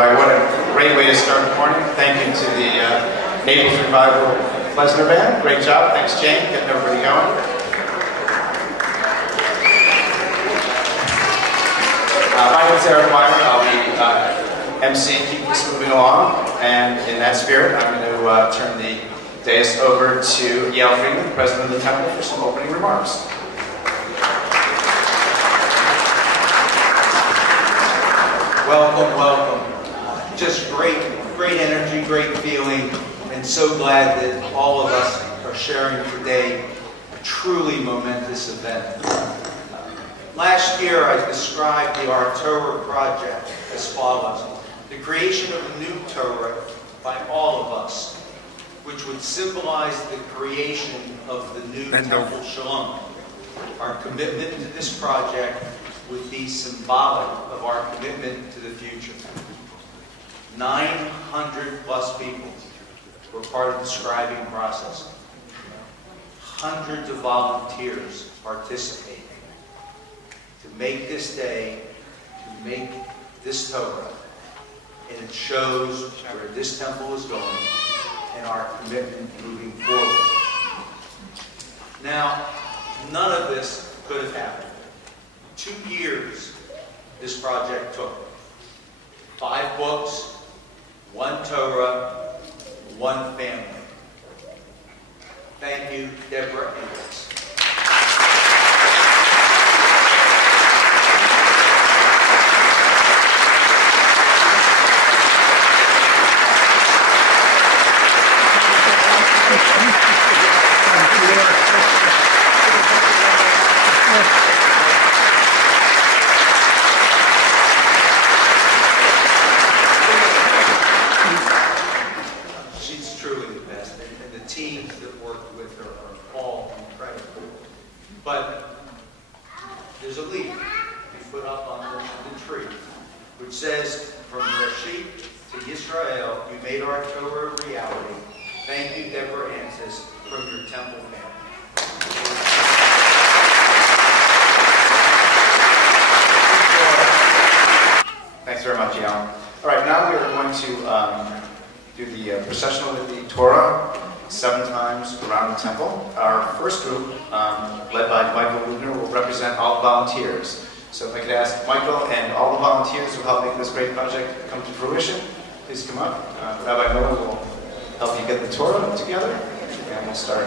right, what a great way to start the morning. Thank you to the Naples Revival Pleasner Band. Great job. Thanks, Jane, getting everybody going. My name is Eric Meyer. I'll be emceeing, keep this moving along. And in that spirit, I'm going to turn the dais over to Yael Friedman, the president of the temple, for some opening remarks. Welcome, welcome. Just great energy, great feeling, and so glad that all of us are sharing today a truly momentous event. Last year, I described the Our Torah project as follows: the creation of a new Torah by all of us, which would symbolize the creation of the new temple Shalom. Our commitment to this project would be symbolic of our commitment to the future. 900 plus people were part of the scribing process. Hundreds of volunteers participating to make this day, to make this Torah. And it shows where this temple is going and our commitment moving forward. Now, none of this could have happened. 2 years this project took. 5 books, 1 Torah, 1 family. Thank you, Deborah Ennis. But there's a leaf we put up on the tree, which says, "From Reshit to Yisrael, you made our Torah a reality. Thank you, Deborah Ansis, from your temple family." Thanks very much, Yael. All right, now we are going to do the processional with the Torah 7 times around the temple. Our first group, led by Michael Lubner, will represent all the volunteers. So if I could ask Michael and all the volunteers who helped make this great project come to fruition, please come up. Rabbi Miller will help you get the Torah together, and we'll start.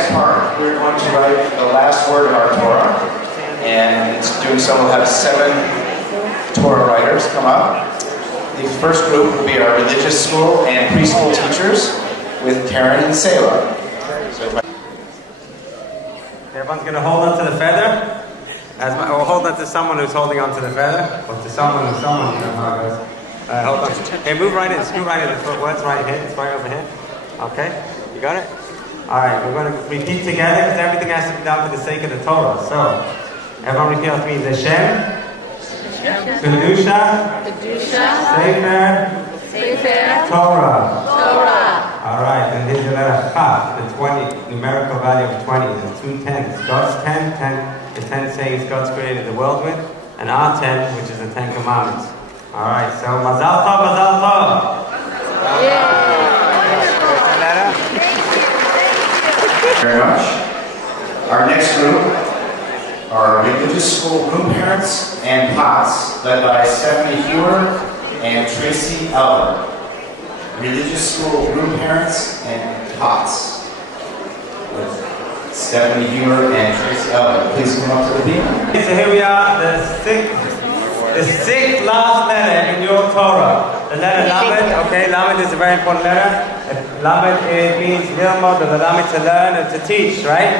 next part, we're going to write the last word of our Torah. And in doing so, we'll have 7 Torah writers come up. The first group will be our religious school and preschool teachers with Karen and Selah. Everyone's going to hold on to the feather. Or hold on to someone who's holding on to the feather. Or to someone, you know how it goes. Hold on. Hey, move right in. Scoot right in. The footwork's right here. It's right over here. Okay? You got it? Alright, we're going to repeat together because everything has to be done for the sake of the Torah. So, everyone repeat after me. Hashem, Kedusha, Sefer, Torah. Alright, and here's the letter Chaf, the 20, numerical value of 20. There's 2 tens. God's 10, the 10 sayings God's created the world with, and our 10, which is the 10 commandments. Alright, so Mazal Tov, Mazal Tov! Thank you very much. Our next group are religious school room parents and POTS, led by Stephanie Hewer and Tracy Eller. Religious school room parents and POTS, with Stephanie Hewer and Tracy Eller. Please come up to the beam. So here we are, the sixth last letter in your Torah. The letter Lamed, okay, Lamed is a very important letter. Lamed, it means Lilmod, the Lamed to learn and to teach, right?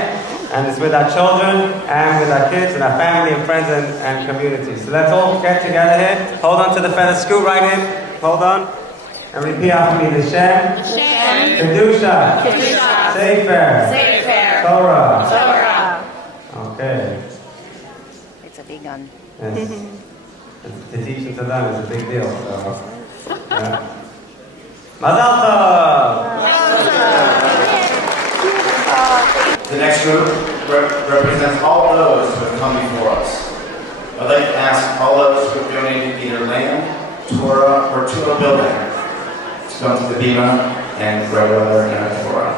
And it's with our children and with our kids and our family and friends and community. So let's all get together here. Hold on to the feather, scoot right in. Hold on. And repeat after me. Hashem, Kedusha, Sefer, Torah. Okay. It's a big one. Yes. To teach and to learn is a big deal. So, yeah. Mazal Tov! The next group represents all those who have come before us. I'd like to ask all those who have donated either land, Torah, or to a building to come to the Bima and write a letter in our Torah.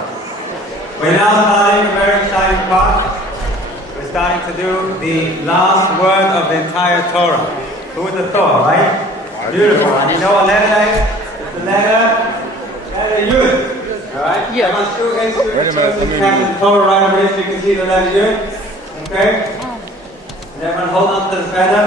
We're now starting a very exciting part. We're starting to do the last word of the entire Torah. Who would have thought, right? Beautiful. And you know what letter that is? It's the letter Yud. Alright? Yeah. Everyone scoot in, scoot in. Wait a minute. The Torah right over here so you can see the letter Yud. Okay? And everyone hold on to the feather.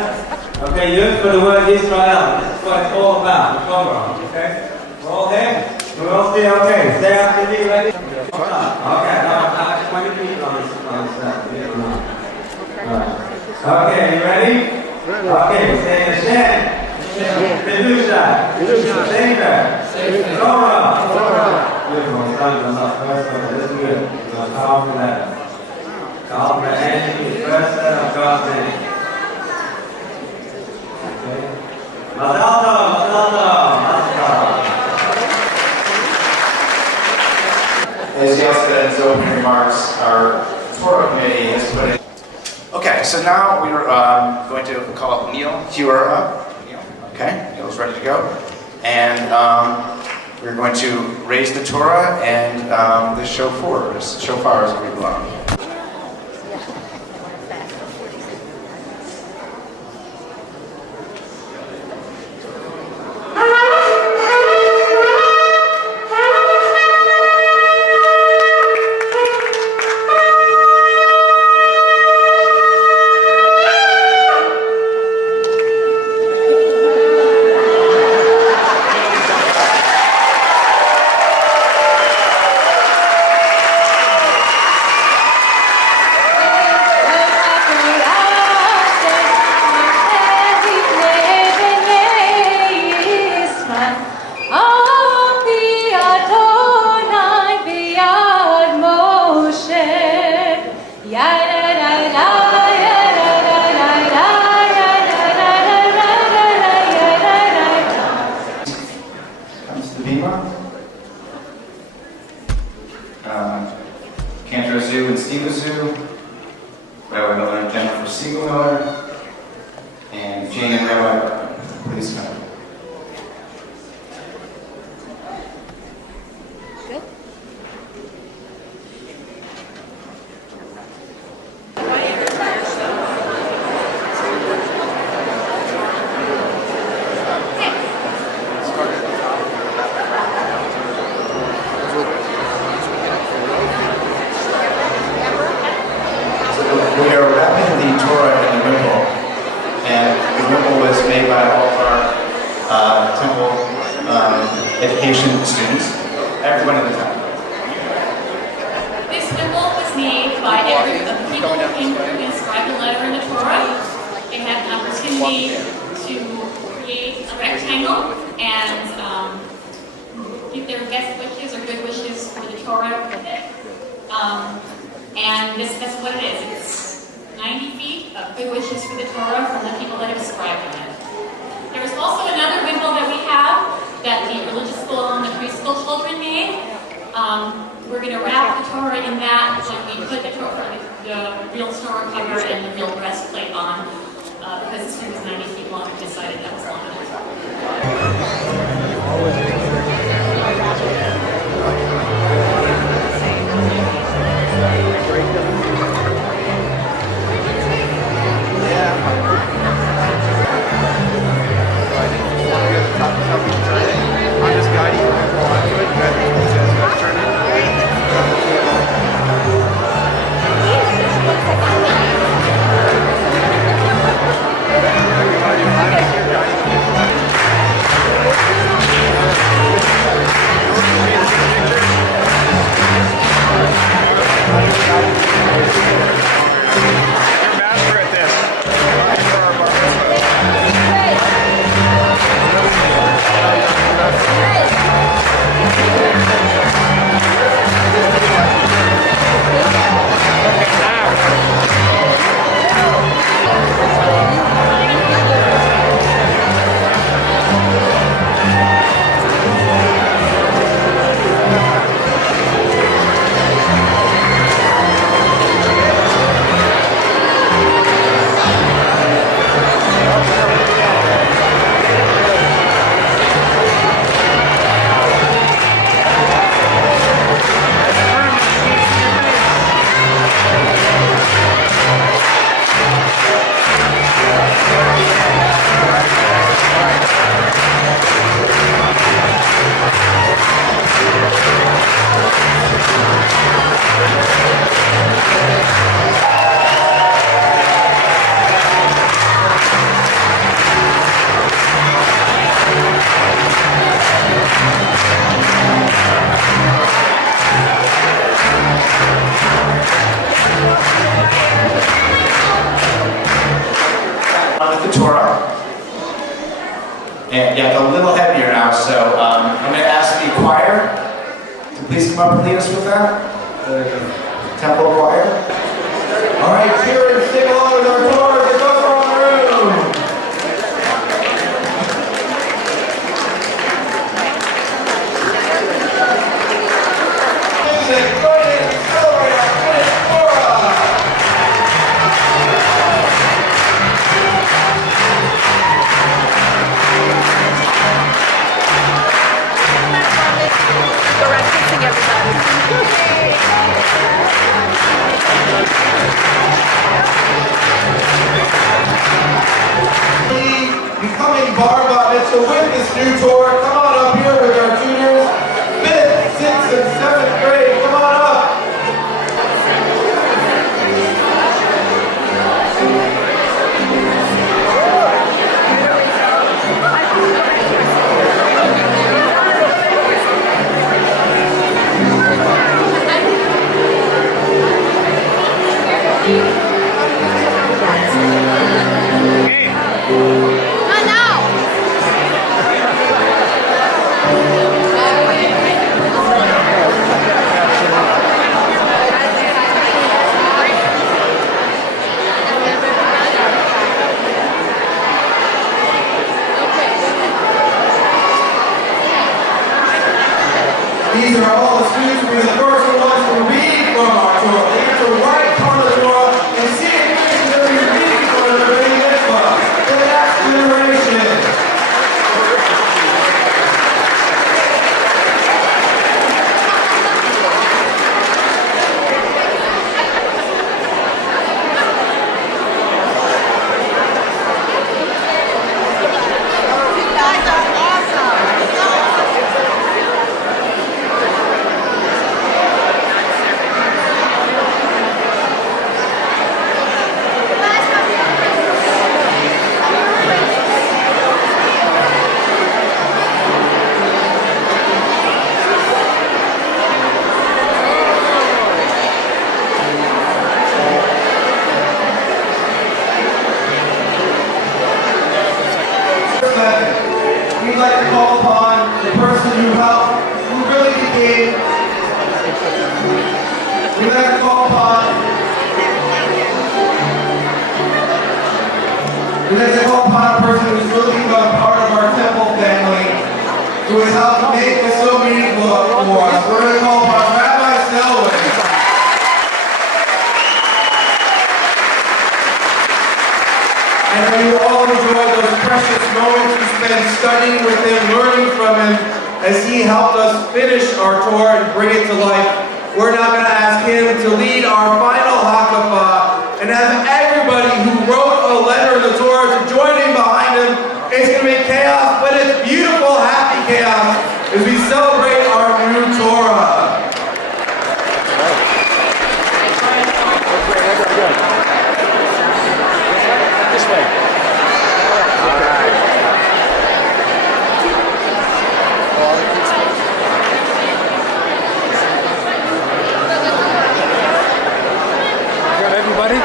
Okay, Yud for the word Israel. This is what it's all about, the Torah. Okay? We're all here? We're all still okay. Stay after me, ready? Okay, now 20 feet on this. Okay, you ready? Okay, say Hashem, Kedusha, Sefer, Torah. Beautiful, it's done. That's our first letter. This is good. It's a powerful letter. Powerful letter. The first letter of God's name. Okay. Mazal Tov, Mazal Tov, Mazal Tov. As Yael said in his opening remarks, our Torah committee has put in. Okay, so now we're going to call Neil Hewer up. Neil, okay, Neil's ready to go. And we're going to raise the Torah and the shofars as we blow. Cantor Zoo and Steve Zoo, Rabbi Miller and Jennifer Siegel Miller, and Jane and Rabbi Burton. Please come. Good. Torah in the Wimple. And the Wimple was made by all of our temple education students, everyone in the temple. This wimple was made by every of the people who came through and inscribed a letter in the Torah. They had an opportunity to create a rectangle and give their best wishes or good wishes for the Torah with it. And that's what it is. It's 90 feet of good wishes for the Torah from the people that have scribed on it. There was also another wimple that we have that the religious school and the preschool children made. We're going to wrap the Torah in that when we put the Torah, the real Torah cover and the real breastplate on, because this one was 90 feet long. We decided that was long enough. I'm just guiding you onto it. You guys turn it. You're master at this. With the Torah. And yeah, a little heavier now, so I'm going to ask the choir to please come up and lead us with that. The temple choir. All right, cheer and sing along with our Torah as it goes around the room. Music, go ahead and celebrate our finished Torah. Becoming bar mitzvah with this new Torah. Come on up here with our juniors, 5th, 6th, and 7th grade. Come on up. person who helped, who really became, we'd like to call upon a person who's really become part of our temple family, who has helped make this so meaningful for us. We're going to call upon Rabbi Selwyn. And we all enjoyed those precious moments we spent studying with him, learning from him, as he helped us finish our Torah and bring it to life. We're now going to ask him to lead our final Hakafah and have everybody who wrote a letter in the Torah to join in behind him. It's going to be chaos, but it's beautiful, happy chaos as we celebrate our new Torah. This way. All right. Got everybody?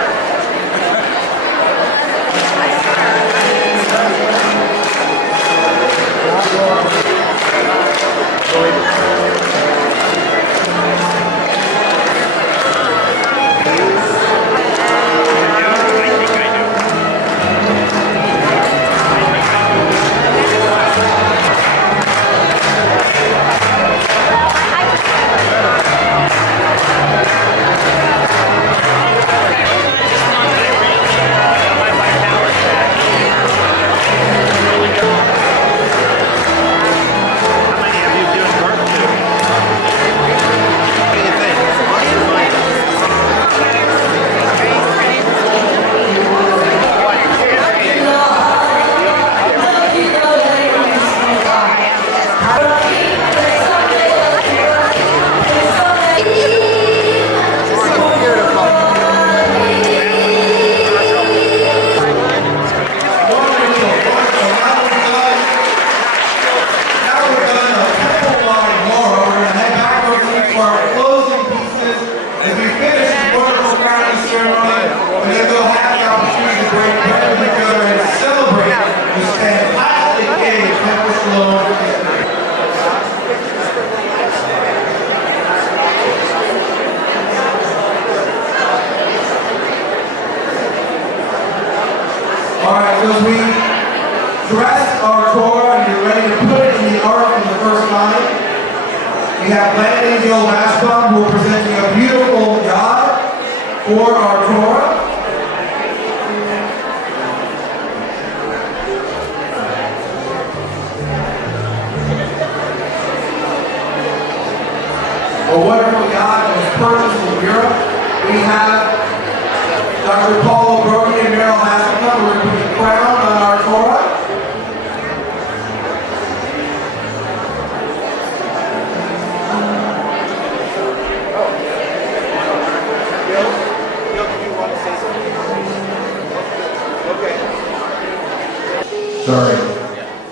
Alright, so as we dress our Torah and get ready to put it in the ark for the first time, we have Landon Gil Mashbaum who are presenting a beautiful God for our Torah. A wonderful yacht that was purchased in Europe. We have Dr. Paul Brody and Meryl Hasselhoff, who are going to put the crown on our Torah. Gil, do you want to say something? Okay. Sorry.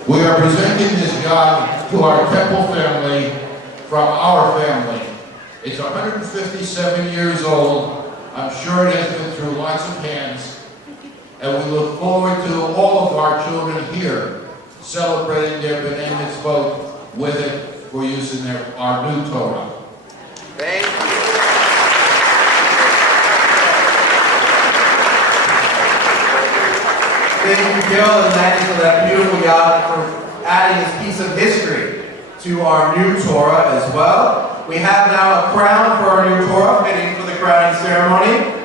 We are presenting this God to our temple family from our family. It's 157 years old. I'm sure it has been through lots of hands. And we look forward to all of our children here celebrating their B'nai Mitzvot with it for use in our new Torah. Thank you. Thank you, Gil and Lanny, for that beautiful yacht, for adding this piece of history to our new Torah as well. We have now a crown for our new Torah, fitting for the crowning ceremony.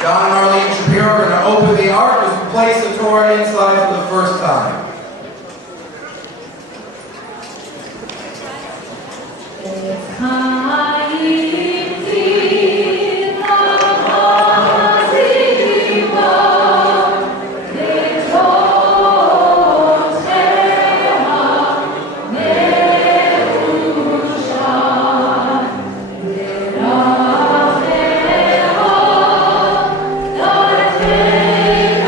John and Arlene Shapiro are going to open the ark as we place the Torah inside for the first time. Thank you.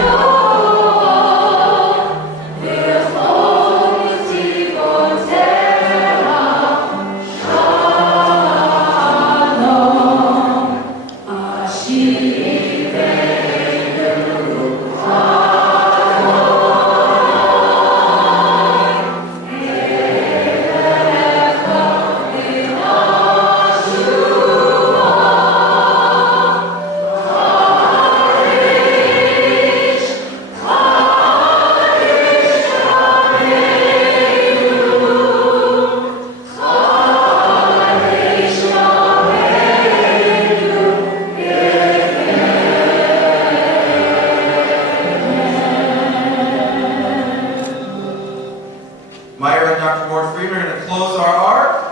to close our ark.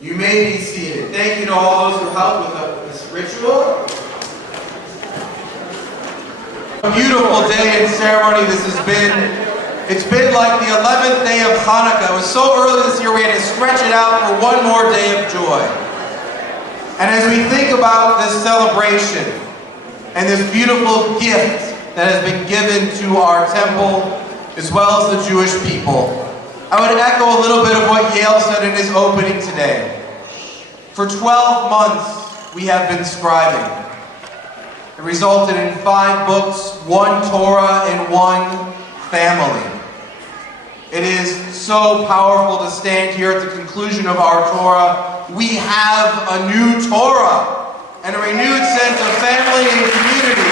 You may be seated. Thank you to all those who helped with this ritual. A beautiful day and ceremony this has been. It's been like the 11th day of Hanukkah. It was so early this year we had to stretch it out for one more day of joy. And as we think about this celebration and this beautiful gift that has been given to our temple as well as the Jewish people, I would echo a little bit of what Yale said in his opening today. For 12 months, we have been scribing. It resulted in 5 books, 1 Torah, and 1 family. It is so powerful to stand here at the conclusion of our Torah. We have a new Torah and a renewed sense of family and community.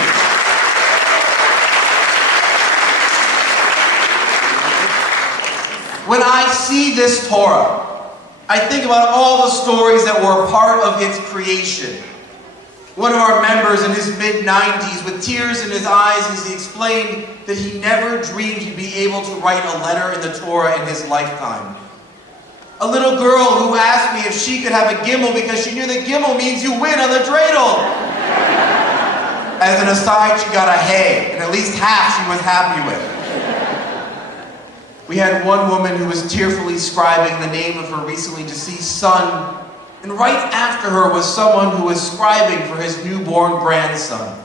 When I see this Torah, I think about all the stories that were a part of its creation. One of our members in his mid-90s, with tears in his eyes as he explained that he never dreamed he'd be able to write a letter in the Torah in his lifetime. A little girl who asked me if she could have a gimel because she knew that gimel means you win on the dreidel. As an aside, she got a hay, and at least half she was happy with. We had one woman who was tearfully scribing the name of her recently deceased son, and right after her was someone who was scribing for his newborn grandson.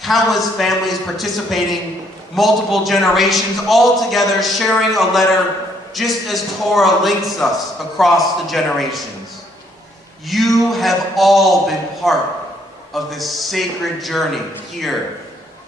Countless families participating, multiple generations, all together sharing a letter, just as Torah links us across the generations. You have all been part of this sacred journey here,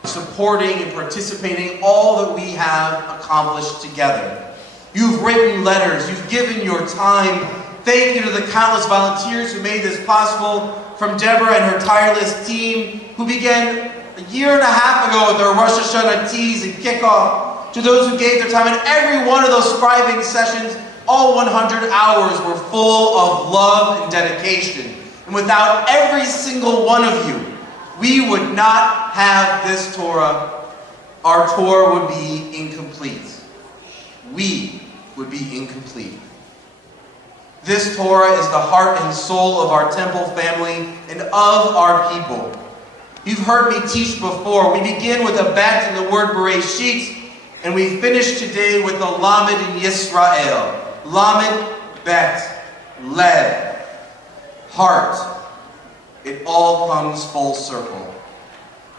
supporting and participating all that we have accomplished together. You've written letters, you've given your time. Thank you to the countless volunteers who made this possible, from Deborah and her tireless team, who began a year and a half ago with their Rosh Hashanah teas and kickoff, to those who gave their time. And every one of those scribing sessions, all 100 hours, were full of love and dedication. And without every single one of you, we would not have this Torah. Our Torah would be incomplete. We would be incomplete. This Torah is the heart and soul of our temple family and of our people. You've heard me teach before. We begin with a bet in the word Bereshit, and we finish today with the Lamed in Yisrael. Lamed, bet, lev, heart. It all comes full circle.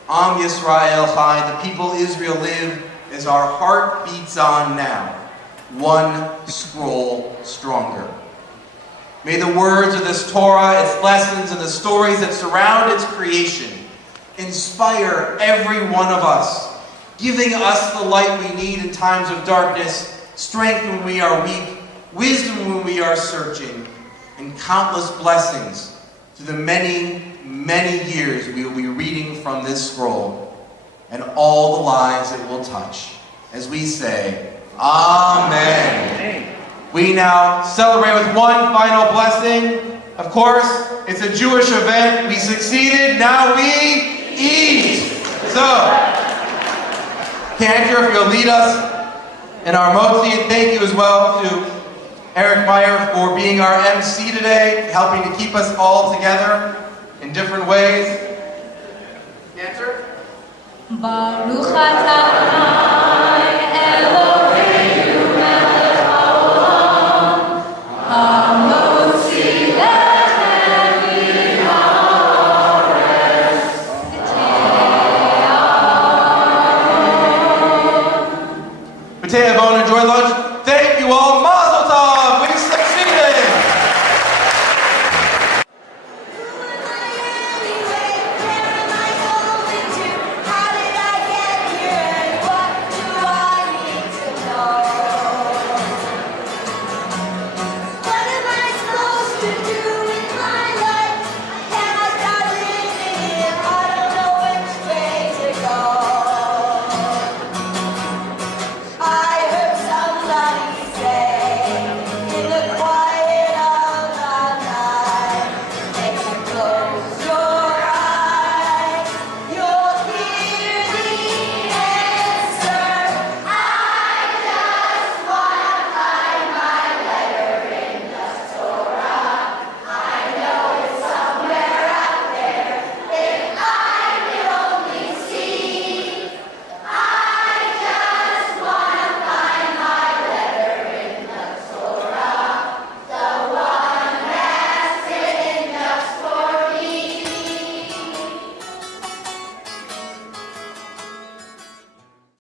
Am Yisrael Chai, the people Israel live, as our heart beats on now, one scroll stronger. May the words of this Torah, its lessons, and the stories that surround its creation inspire every one of us, giving us the light we need in times of darkness, strength when we are weak, wisdom when we are searching, and countless blessings to the many, many years we will be reading from this scroll, and all the lives it will touch, as we say, Amen. We now celebrate with one final blessing. Of course, it's a Jewish event. We succeeded, now we eat. So, Cantor, if you'll lead us in our motzi, and thank you as well to Eric Meyer for being our MC today, helping to keep us all together in different ways. Cantor? Baruch